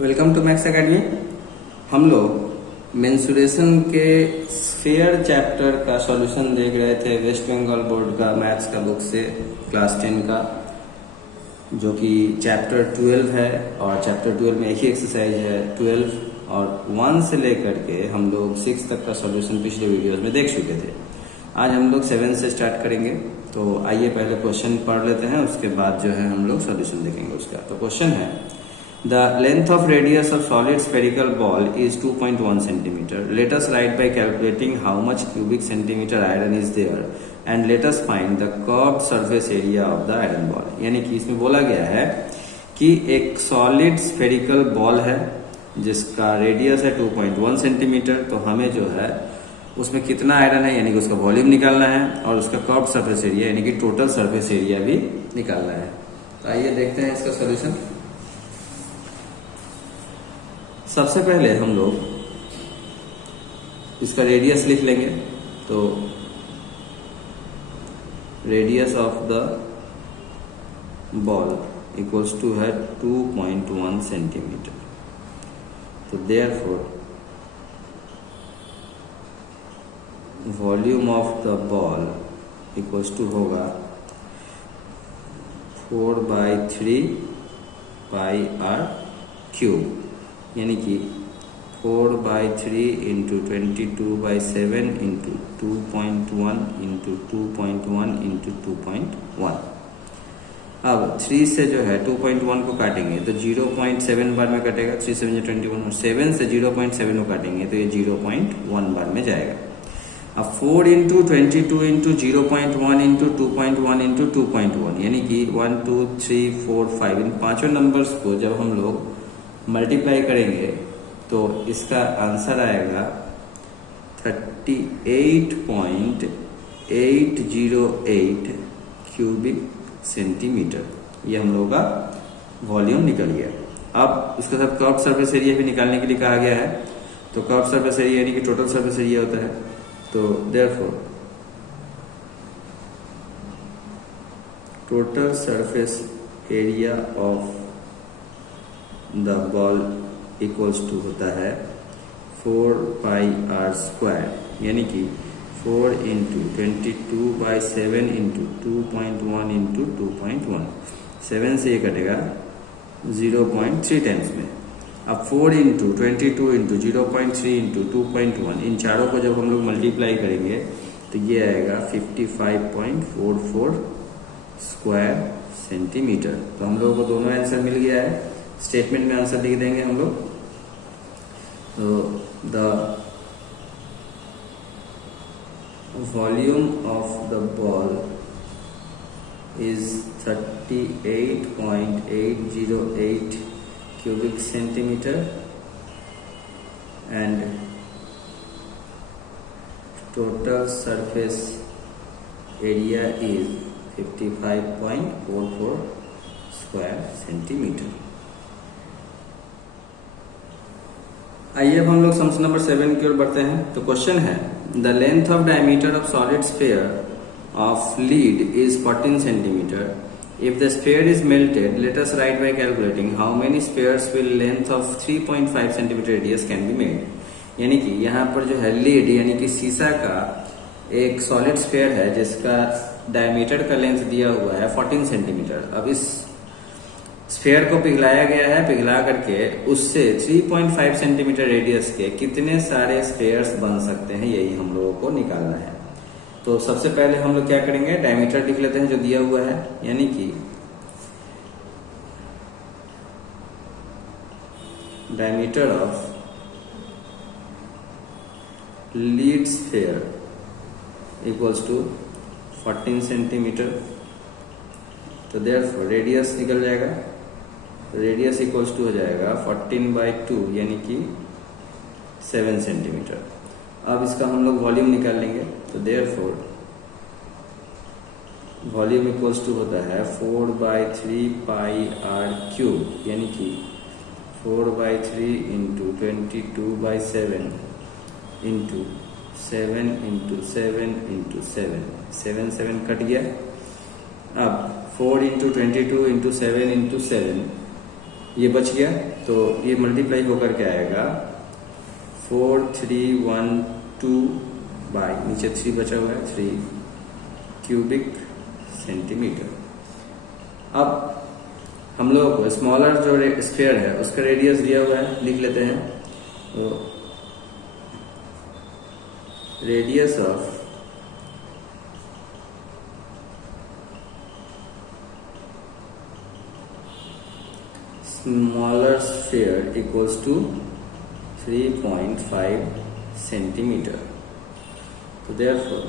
Welcome to maths academy. हम लोग mensuration के स्फीयर चैप्टर का सॉल्यूशन देख रहे थे वेस्ट बंगाल बोर्ड का मैथ्स का बुक से, क्लास 10 का, जो कि चैप्टर 12 है। और चैप्टर 12 में एक ही एक्सरसाइज है 12 और 1 से लेकर के हम लोग 6 तक का सॉल्यूशन पिछले वीडियोस में देख चुके थे। आज हम लोग 7 से स्टार्ट करेंगे। तो आइए पहले क्वेश्चन पढ़ लेते हैं, उसके बाद जो है हम लोग सॉल्यूशन देखेंगे उसका। तो क्वेश्चन है, the length of radius of solid spherical ball is 2.1 centimeter. Let us write by calculating how much cubic centimeter iron is there and let us find the curved surface area of the iron ball. यानी कि इसमें बोला गया है कि एक solid spherical ball है जिसका रेडियस है 2.1 सेंटीमीटर। तो हमें जो है उसमें कितना आयरन है यानी कि उसका वॉल्यूम निकालना है और उसका कर्व्ड सरफेस एरिया यानी कि टोटल सरफेस एरिया भी निकालना है। तो आइए देखते हैं इसका सॉल्यूशन। सबसे पहले हम लोग इसका रेडियस लिख लेंगे। तो radius of the ball equals to है 2.1 सेंटीमीटर। तो therefore volume of the ball equals to होगा 4/3 पाई आर क्यूब, यानी कि 4/3 इंटू 22/7 इंटू 2.1 इंटू 2.1 इंटू 2.1। अब 3 से जो है 2.1 को काटेंगे तो 0.7 बार में कटेगा। 3 7 21 और 7 से 0.7 को काटेंगे तो ये 0.1 बार में जाएगा। अब 4 इंटू 22 इंटू 0.1 इंटू 2.1 इंटू 2.1 यानी कि 1 2 3 4 5 इन पांचों नंबर्स को जब हम लोग मल्टीप्लाई करेंगे तो इसका आंसर आएगा 38.808 क्यूबिक सेंटीमीटर। ये हम लोगों का वॉल्यूम निकल गया। अब इसके साथ कर्व्ड सरफेस एरिया भी निकालने के लिए कहा गया है। तो कर्व्ड सरफेस एरिया यानी कि टोटल सरफेस एरिया होता है। तो therefore total surface area of the ball equals to होता है 4πr², यानी कि 4 इंटू 22/7 इंटू 2.1 इंटू 2.1। 7 से ये कटेगा 0.3 टाइम्स में। अब 4 इंटू 22 इंटू 0.3 इंटू 2.1 इन चारों को जब हम लोग मल्टीप्लाई करेंगे तो ये आएगा 55.44 स्क्वायर सेंटीमीटर। तो हम लोगों को दोनों आंसर मिल गया है। स्टेटमेंट में आंसर लिख देंगे हम लोग। तो the volume of the ball is 38.808 cubic centimeter and total surface area is 55.44 square centimeter। आइए अब हम लोग सम नंबर 7 की ओर बढ़ते हैं। तो क्वेश्चन है, the length of diameter of solid sphere of lead is 14 centimetre. If the sphere is melted, let us write by calculating how many spheres will length of 3.5 cm radius can be made। यानी कि यहाँ पर जो है lead यानी कि शीशा का एक सॉलिड स्फीयर है जिसका डायमीटर का लेंथ दिया हुआ है 14 सेंटीमीटर। अब इस स्फीयर को पिघलाया गया है, पिघला करके उससे 3.5 सेंटीमीटर रेडियस के कितने सारे स्फीयर्स बन सकते हैं, यही हम लोगों को निकालना है। तो सबसे पहले हम लोग क्या करेंगे, डायमीटर लिख लेते हैं जो दिया हुआ है, यानी कि diameter of lead sphere equals to 14 centimetre. तो देयरफॉर रेडियस निकल जाएगा। रेडियस इक्वल्स टू हो जाएगा 14/2 यानी कि 7 सेंटीमीटर। अब इसका हम लोग वॉल्यूम निकाल लेंगे। तो देयरफॉर वॉल्यूम इक्वल्स टू होता है 4/3 पाई आर क्यूब, यानी कि 4/3 into 22/7 into 7 into 7 into 7। 7 cut गया। अब 4 इंटू 22 इंटू 7 इंटू 7 ये बच गया, तो ये मल्टीप्लाई होकर के आएगा 4312 बाई नीचे 3 बचा हुआ है 3 क्यूबिक सेंटीमीटर। अब हम लोगों को स्मॉलर जो स्फीयर है उसका रेडियस दिया हुआ है, लिख लेते हैं। तो radius of smaller sphere equals to 3.5 centimetre. तो therefore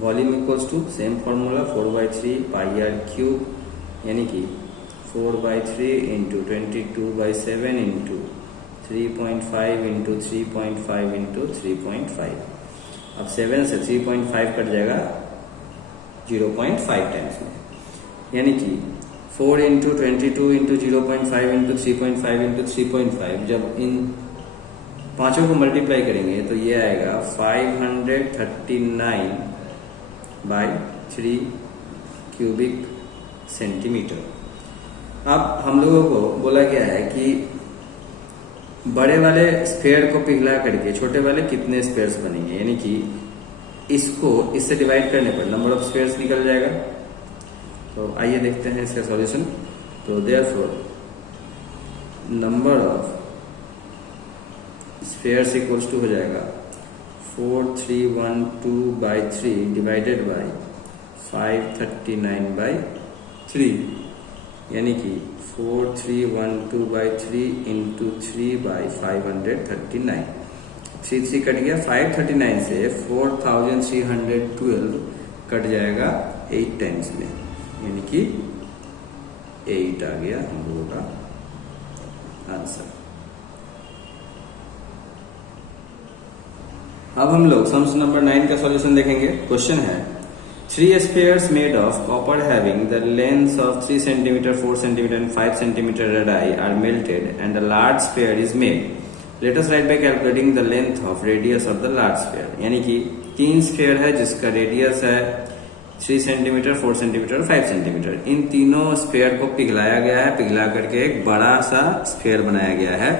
volume equals to same formula 4/3 pi r cube, यानी कि 4/3 इंटू 22/7 इंटू 3.5 इंटू 3.5 इंटू 3.5। अब 7 से 3.5 कट जाएगा 0.5 टाइम्स में, यानी कि 4 इंटू 22 इंटू 0.5 इंटू 3.5 इंटू 3.5। जब इन पांचों को मल्टीप्लाई करेंगे तो ये आएगा 539/3 क्यूबिक सेंटीमीटर। अब हम लोगों को बोला गया है कि बड़े वाले स्फीयर को पिघला करके छोटे वाले कितने स्फीयर्स बनेंगे, यानी कि इसको इससे डिवाइड करने पर नंबर ऑफ स्फीयर्स निकल जाएगा। तो आइए देखते हैं इसका सॉल्यूशन। तो therefore number of spheres equals to हो जाएगा 4312/3 डिवाइडेड बाय 539/3, यानी कि 4312/3 इंटू 3/539। 3 कट गया, 539 से 4312 कट जाएगा 8 टाइम्स में, यानी कि 8 आ गया हम लोगों का आंसर। अब हम लोग सम्स नंबर 9 का सॉल्यूशन देखेंगे। क्वेश्चन है 3 spheres made of copper having the lengths of 3 cm, 4 cm and 5 cm radii are melted and a large sphere is made. Let us write by calculating the length of radius of the large sphere। यानी कि 3 sphere है जिसका radius है 3 centimetre, 4 centimetre और 5 centimetre. इन तीनों sphere को पिघलाया गया है, पिघला करके एक बड़ा सा स्फीयर बनाया गया है।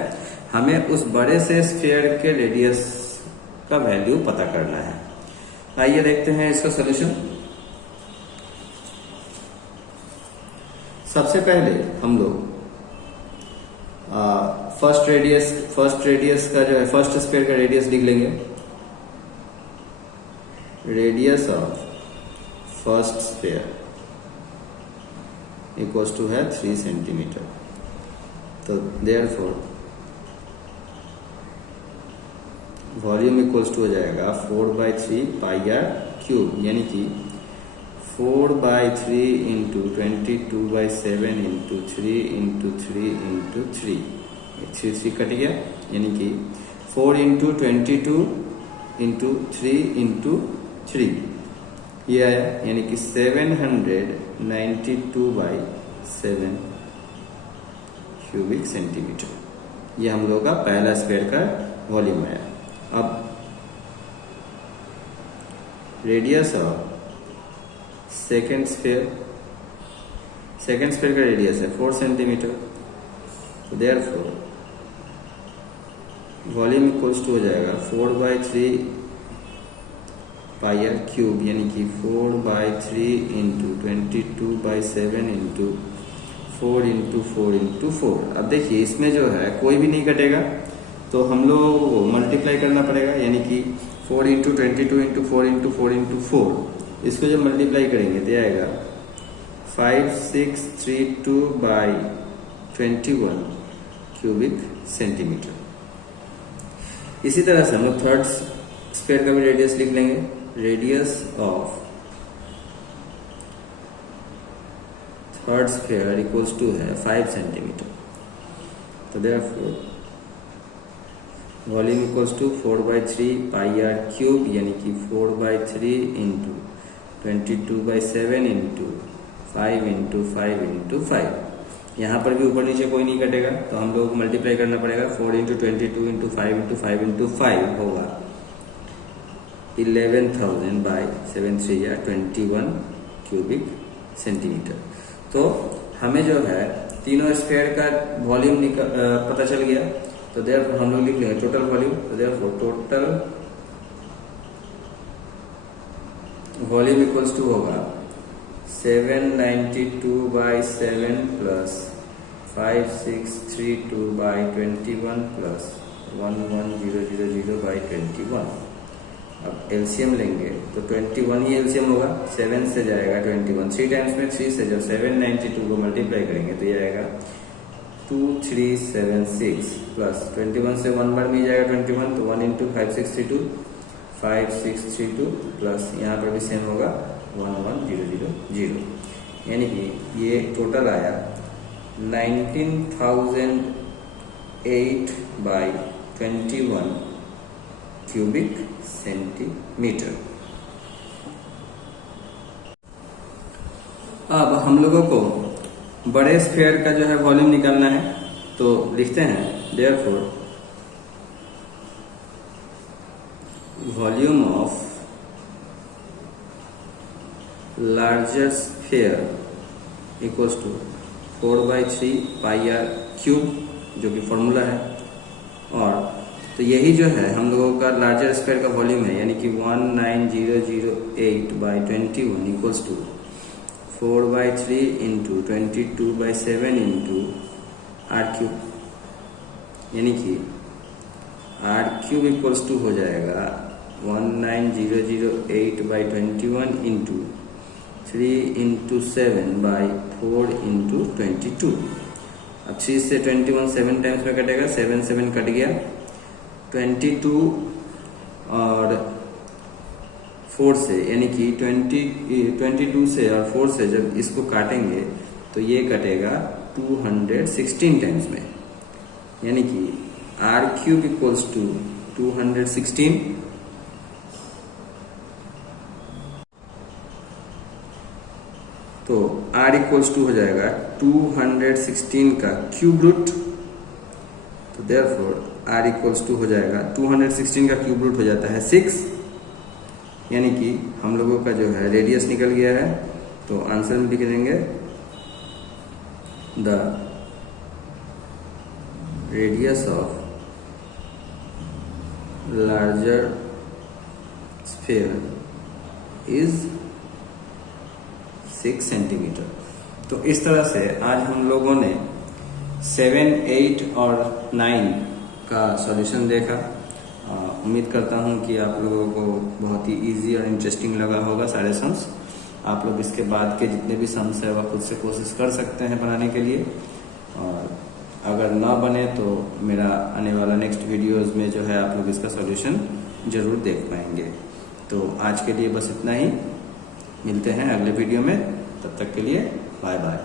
हमें उस बड़े से स्फीयर के रेडियस का वैल्यू पता करना है। आइए देखते हैं इसका सॉल्यूशन। सबसे पहले हम लोग फर्स्ट रेडियस का जो है फर्स्ट स्फीयर का रेडियस लिख लेंगे। Radius of first sphere equals to है 3 सेंटीमीटर। तो देयरफॉर वॉल्यूम इक्वल्स टू हो जाएगा 4/3 पाई आर क्यूब, यानी कि 4/3 into 22/7 into 3 into 3 into 3। 3 cut गया, यानी कि 4 इंटू 22 इंटू 3 इंटू 3 ये आया, यानी कि 792/7 क्यूबिक सेंटीमीटर। ये हम लोग का पहला स्फीयर का वॉल्यूम आया। अब रेडियस ऑफ सेकेंड स्फीयर का रेडियस है 4 सेंटीमीटर। तो देयरफॉर वॉल्यूम इक्वल्स टू हो जाएगा 4/3 पाई आर क्यूब, यानी कि 4/3 इंटू 22/7 इंटू 4 इंटू 4 इंटू 4। अब देखिए इसमें जो है कोई भी नहीं कटेगा, तो हम लोग को मल्टीप्लाई करना पड़ेगा, यानी कि 4 इंटू 22 इंटू 4 इंटू 4 इंटू 4। इसको जब मल्टीप्लाई करेंगे तो आएगा 5632/21 क्यूबिक सेंटीमीटर। इसी तरह से हम लोग थर्ड स्फीयर का भी रेडियस लिख लेंगे। Radius of third sphere equals to है 5 सेंटीमीटर। तो therefore volume equals to 4/3 pi r cube, यानी कि 4/3 इंटू 22/7 इंटू 5 इंटू 5 इंटू 5। यहाँ पर भी ऊपर नीचे कोई नहीं कटेगा, तो हम लोग को मल्टीप्लाई करना पड़ेगा। 4 इंटू 22 इंटू 5 इंटू 5 इंटू 5 होगा 11,000/7 या 21 क्यूबिक सेंटीमीटर। तो हमें जो है तीनों स्फीयर का वॉल्यूम पता चल गया। तो देयरफॉर हम लोग लिख लेंगे टोटल वॉल्यूम। तो therefore total volume equals to होगा 792/7 प्लस 5632/21 प्लस 11000/21। अब एलसीएम लेंगे तो 21 ही एलसीएम होगा, 7 से जाएगा 21, 3 टाइम्स में 3 से जब 792 को मल्टीप्लाई करेंगे तो ये आएगा 2376 प्लस 21 से 1 बार में जाएगा 21, तो 1 इंटू 5632 प्लस यहाँ पर भी सेम होगा 11000, यानी कि ये टोटल आया 19,008/21 क्यूबिक सेंटीमीटर। अब हम लोगों को बड़े स्फीयर का जो है वॉल्यूम निकालना है, तो लिखते हैं therefore volume of larger sphere equals to 4/3 πr cube, जो कि फॉर्मूला है। और तो यही जो है हम लोगों का लार्जर स्फीयर का वॉल्यूम है, यानी कि 19,008/21 equals to 4/3 into 22/7 into r cube, यानी कि r क्यूब इक्वल्स टू हो जाएगा 19,008/21 इंटू 3 इंटू 7/4 इंटू 22। अब 3 से 21 7 टाइम्स में कटेगा, 7 7 कट गया, 22 और 4 से, यानी कि 22 से और 4 से जब इसको काटेंगे तो ये कटेगा 216 टाइम्स में, यानी कि r क्यूब इक्वल्स टू 216। तो r इक्वल्स टू हो जाएगा 216 का क्यूब रूट। तो देयरफॉर r इक्वल्स टू हो जाएगा 216 का क्यूब रूट हो जाता है 6, यानी कि हम लोगों का जो है रेडियस निकल गया है। तो आंसर में लिख देंगे the radius of larger sphere is 6 centimetre. तो इस तरह से आज हम लोगों ने 7, 8 और 9 का सॉल्यूशन देखा। उम्मीद करता हूं कि आप लोगों को बहुत ही इजी और इंटरेस्टिंग लगा होगा सारे सम्स। आप लोग इसके बाद के जितने भी सम्स है वह खुद से कोशिश कर सकते हैं बनाने के लिए, और अगर ना बने तो मेरा आने वाला नेक्स्ट वीडियोस में जो है आप लोग इसका सॉल्यूशन जरूर देख पाएंगे। तो आज के लिए बस इतना ही, मिलते हैं अगले वीडियो में, तब तक के लिए बाय बाय।